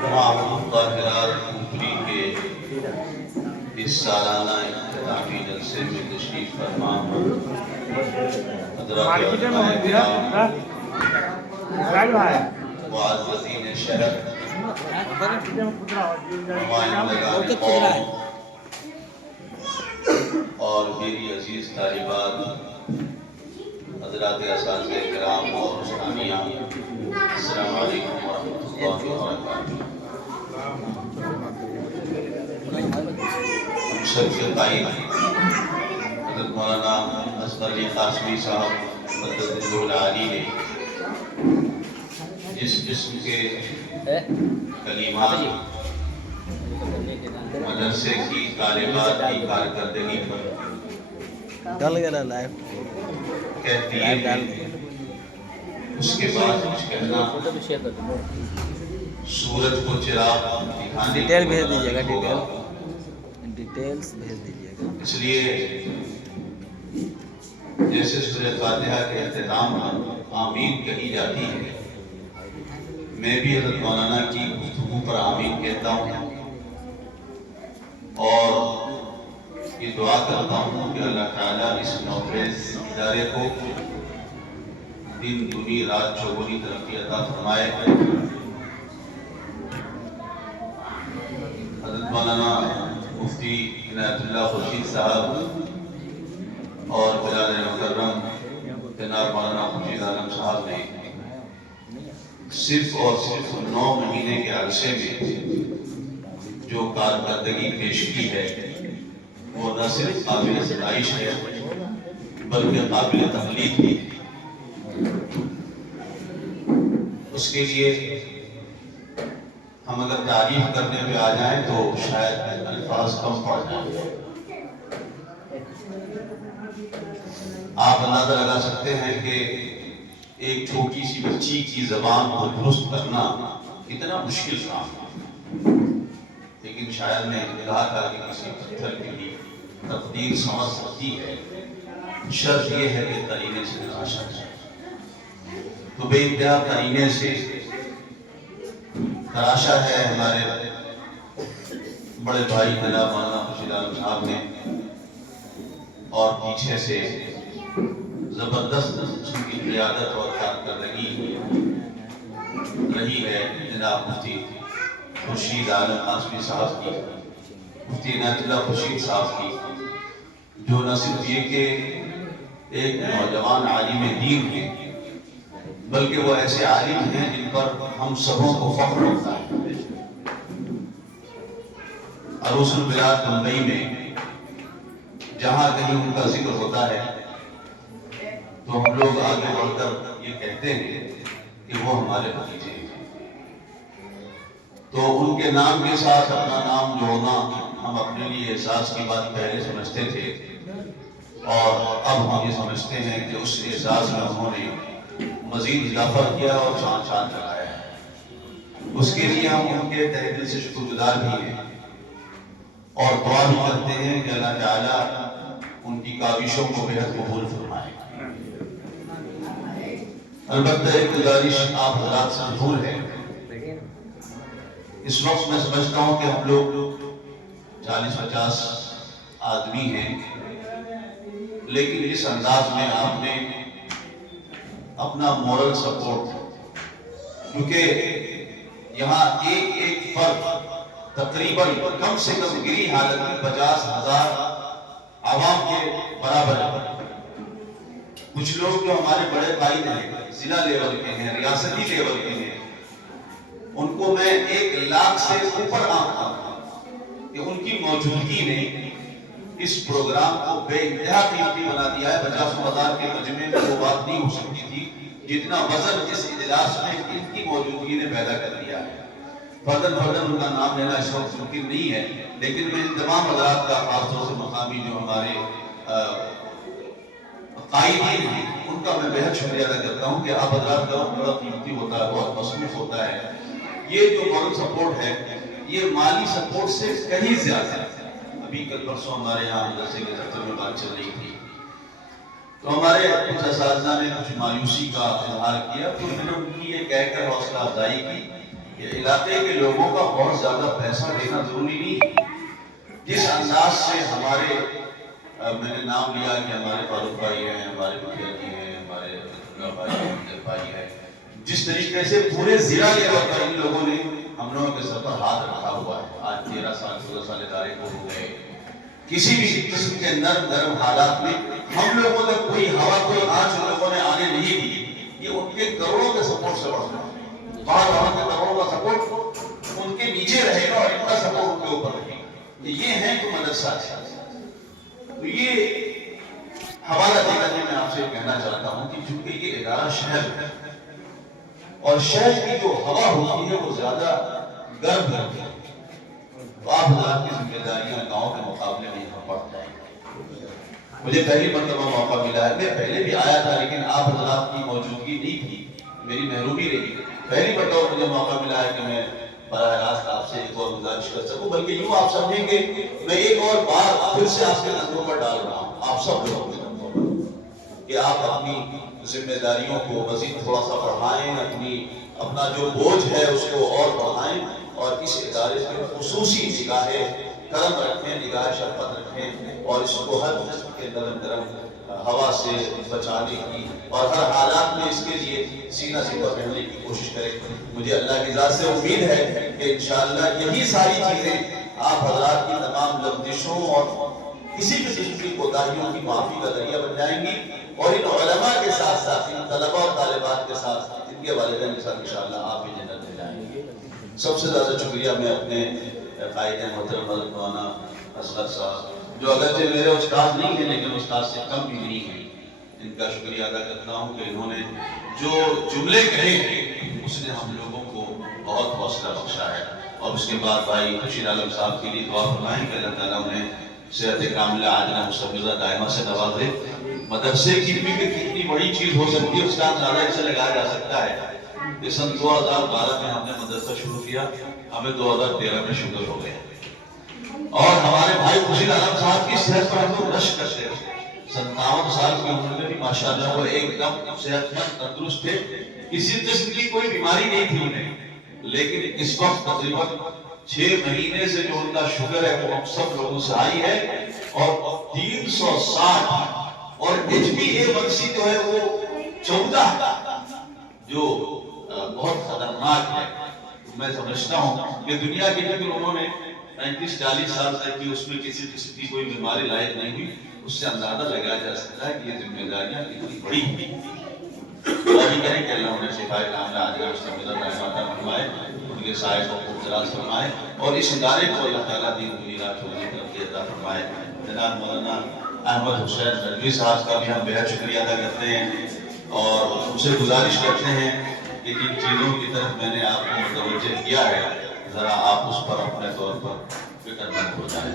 تمام طاہرات اوپری کے اس سالانہ اختتامی جلسے میں تشریف فرما حضرات علماء کرام معززین شہر نمائندگان قوم اور میری عزیز طالبات حضرات اساتذہ کرام اور اسلامیہ السلام علیکم ورحمۃ اللہ وبرکاتہ۔ ہم سب کے قائد حضرت مولانا اصغر علی قاسمی صاحب مدد اللہ العالی نے جس جسم کے کلمات مدرسے کی طالبات کی کارکردگی پر کہتی ہے اس کے بعد کچھ کہنا سورج کو چراغ دکھانے ڈیٹیل بھیج دیجیے گا، ڈیٹیلز بھیج دیجیے گا۔ اس لیے جیسے سورۃ فاتحہ کے اختتام میں آمین کہی جاتی ہے، میں بھی حضرت مولانا کی گفتگو پر آمین کہتا ہوں اور یہ دعا کرتا ہوں کہ اللہ تعالیٰ اس نوخیز ادارے کو دن دنی رات چوگنی ترقی عطا فرمائے۔ حضرت مولانا مفتی عنایت اللہ خورشید صاحب اور جناب مکرم جناب مولانا خورشید عالم صاحب نے صرف اور صرف 9 مہینے کے عرصے میں جو کارکردگی پیش کی ہے وہ نہ صرف قابل ستائش ہے بلکہ قابل تقلید بھی ہے۔ اس کے لیے ہم اگر تعریف کرنے پہ آ جائیں تو شاید الفاظ کم پڑ جائیں۔ آپ اندازہ لگا سکتے ہیں کہ ایک چھوٹی سی بچی کی زبان کو درست کرنا کتنا مشکل کام ہے، لیکن شاعر نے کہا تھا کہ کسی پتھر کے لیے تقدیر سمجھ سکتی ہے، شرط یہ ہے کہ قرینے سے تراشا جائے۔ تو بے انتہا قرینے سے تراشا ہے ہمارے بڑے بھائی جناب مولانا خورشید عالم صاحب نے، اور پیچھے سے زبردست قسم کی قیادت اور کارکردگی رہی ہے جناب مفتی خورشید عالم قاسمی صاحب کی، مفتی عنایت اللہ خورشید صاحب کی، جو نہ صرف یہ کہ ایک نوجوان عالم دین ہیں بلکہ وہ ایسے عالم ہیں جن پر ہم سبوں کو فخر ہوتا ہے۔ عروس البلاد ممبئی میں جہاں کہیں ان کا ذکر ہوتا ہے تو ہم لوگ آگے بڑھ کر یہ کہتے ہیں کہ وہ ہمارے بھتیجے ہیں۔ تو ان کے نام کے ساتھ اپنا نام جوڑنا ہم اپنے لیے احساس کی بات پہلے سمجھتے تھے، اور اب ہم یہ سمجھتے ہیں کہ اس احساس میں انہوں نے مزید اضافہ کیا اور چاند چڑھایا ہے۔ اس کے لیے ہم ان کے تہہ دل سے شکر گزار بھی ہیں اور دعا بھی کرتے ہیں کہ اللہ تعالیٰ ان کی کاوشوں کو بہت قبول فرمائے۔ البتہ ایک گزارش آپ حضرات سے ضرور ہے، اس وقت میں سمجھتا ہوں کہ ہم لوگ 40-50 آدمی ہیں، لیکن اس انداز میں آپ نے اپنا مورل سپورٹ، کیونکہ یہاں ایک فرد تقریباً کم سے کم گری حالت میں 50,000 عوام کے برابر ہے۔ کچھ لوگ جو ہمارے بڑے بھائی ہیں، ضلع لیول کے ہیں، ریاستی لیول کے ہیں، ان کو میں 1 لاکھ سے اوپر آنکھتا ہوں کہ ان کی موجودگی نے اس پروگرام کو بے انتہا قیمتی بنا دیا ہے۔ 50,000 کے مجمع میں وہ بات نہیں ہو سکتی تھی جتنا وزن اس اجلاس میں ان کی موجودگی نے پیدا کر دیا ہے۔ فردن ان کا نام لینا اس وقت ممکن نہیں ہے، لیکن میں ان تمام حضرات کا خاص طور سے مقامی جو ہمارے قائدین ہیں ان کا میں بہت شکریہ ادا کرتا ہوں کہ آپ حضرات کا وقت بڑا قیمتی ہوتا ہے، بہت مصروف ہوتا ہے۔ یہ جو مورل سپورٹ ہے یہ مالی سپورٹ سے کہیں زیادہ ہے۔ ابھی کل پرسوں ہمارے یہاں مدرسے کے دفتر میں بات چل رہی تھی تو ہمارے کچھ اساتذہ نے کچھ مایوسی کا اظہار کیا، تو میں نے ان کی یہ کہہ کر حوصلہ افزائی کی کہ علاقے کے لوگوں کا بہت زیادہ پیسہ دینا ضروری نہیں۔ جس انداز سے ہمارے میں نے نام لیا کہ ہمارے فاروق بھائی ہیں، ہمارے مکھیا جی ہیں، ہمارے عبداللہ بھائی ہیں، عبدال بھائی ہیں، جس طریقے سے پورے ضلع لیول پر ان لوگوں نے ہم لوگوں کے سر پر ہاتھ رکھا ہوا ہے۔ آج 13 سال 14 سال ادارے کو ہو گئے، کسی بھی قسم کے نرم حالات میں ہم لوگوں نے کوئی ہوا کوئی آنچ ان لوگوں نے آنے نہیں دی۔ یہ ان کے کروڑوں کے سپورٹ سے بڑھتا ہے، بعض وہاں کے کروڑوں کا سپورٹ ان کے نیچے رہے گا اور ان کا سپورٹ ان کے اوپر رہے گا۔ یہ ہیں تو مدرسہ ہے۔ تو یہ حوالہ دے کر میں آپ سے کہنا چاہتا ہوں کہ چونکہ یہ ادارہ شہر ہے اور شہر کی جو ہوا ہوتی ہے وہ زیادہ گرم ہوتی ہے، تو آپ حضرات کی ذمہ داریاں گاؤں کے مقابلے میں یہاں بڑھ جائیں گے۔ مجھے پہلی مرتبہ موقع ملا ہے، میں پہلے بھی آیا تھا لیکن آپ حضرات کی موجودگی نہیں تھی، میری محرومی رہی۔ پہلی مرتبہ مجھے موقع ملا ہے کہ میں براہ راست آپ سے ایک اور گزارش کر سکوں، بلکہ یوں آپ سمجھیں کہ میں ایک اور بار پھر سے آپ کے نظروں پر ڈال رہا ہوں، آپ سب لوگوں کے نظروں پر، کہ آپ اپنی ذمہ داریوں کو مزید تھوڑا سا بڑھائیں، اپنا جو بوجھ ہے اس کو اور بڑھائیں، اور اس ادارے پر خصوصی نگاہ کرم رکھیں، نگاہ شفقت رکھیں، اور اس کو ہر قسم کے نرم ہوا سے بچانے کی اور ہر حالات میں اس کے لیے سینہ سیدھا رہنے کی کوشش کریں۔ مجھے اللہ کی ذات سے امید ہے کہ انشاءاللہ یہی ساری چیزیں آپ حضرات کی تمام لغزشوں اور کسی قسم کی کوتاہیوں کی معافی کا ذریعہ بن جائیں گی، اور ان علماء کے ساتھ ساتھ ان طلباء اور طالبات کے ساتھ ان کے والدین کے ساتھ انشاءاللہ آپ بھی جنت میں جائیں گے۔ سب سے زیادہ شکریہ میں اپنے قائد محترم حضرت مولانا اصغر صاحب، جو اگرچہ میرے استاد نہیں ہیں لیکن استاد سے کم بھی نہیں ہیں، ان کا شکریہ ادا کرتا ہوں کہ انہوں نے جو جملے کہے ہیں اس نے ہم لوگوں کو بہت حوصلہ بخشا ہے۔ اور اس کے بعد بھائی بشیر عالم صاحب کے لیے دعا فرمائیں کہ اللہ تعالیٰ انہیں صحت کاملہ عاجلہ مستمرہ دائمہ سے نوازے۔ مدرسے کی بھی کتنی بڑی چیز ہو سکتی ہے اس کا اندازہ اس سے لگایا جا سکتا ہے کہ سن 2012 میں ہم نے مدرسہ شروع کیا، ہمیں 2013 میں شوگر ہو گئے، اور ہمارے بھائی بشیر عالم صاحب کی صحت پر ہم لوگ رشک کرتے ہیں۔ 57 سال کی عمر میں بھی ماشاءاللہ وہ ایک دم صحت مند تندرست تھے، کسی قسم کی کوئی بیماری نہیں تھی انہیں، لیکن اس وقت تقریباً 6 مہینے سے جو ان کا شوگر ہے وہ ہم سب لوگوں سے آئی ہے، اور 360 اور HbA1c جو ہے وہ 14، جو بہت خطرناک ہے۔ میں سمجھتا ہوں کہ دنیا کی جو انہوں نے 35-40 سال تک کی اس میں کسی قسم کی کوئی بیماری لاحق نہیں ہوئی، اس سے اندازہ لگایا جا سکتا ہے کہ یہ ذمہ داریاں کتنی بڑی ہوئی۔ اللہ بھی کریں کہ اللہ انہیں شفائے کاملہ عاجلہ مستمرہ دائمہ عطا فرمائے، ان کے سائے کو خوب دراز فرمائے، اور اس ادارے کو اللہ تعالیٰ دین کی راہ چلنے کی توفیق عطا فرمائے۔ جناب مولانا احمد حسین ندوی صاحب کا بھی ہم بہت شکریہ ادا کرتے ہیں، اور ان سے گزارش کرتے ہیں کہ جن چیزوں کی طرف میں نے آپ کو متوجہ کیا ہے ذرا آپ اس پر اپنے طور پر فکر مند ہو جائیں۔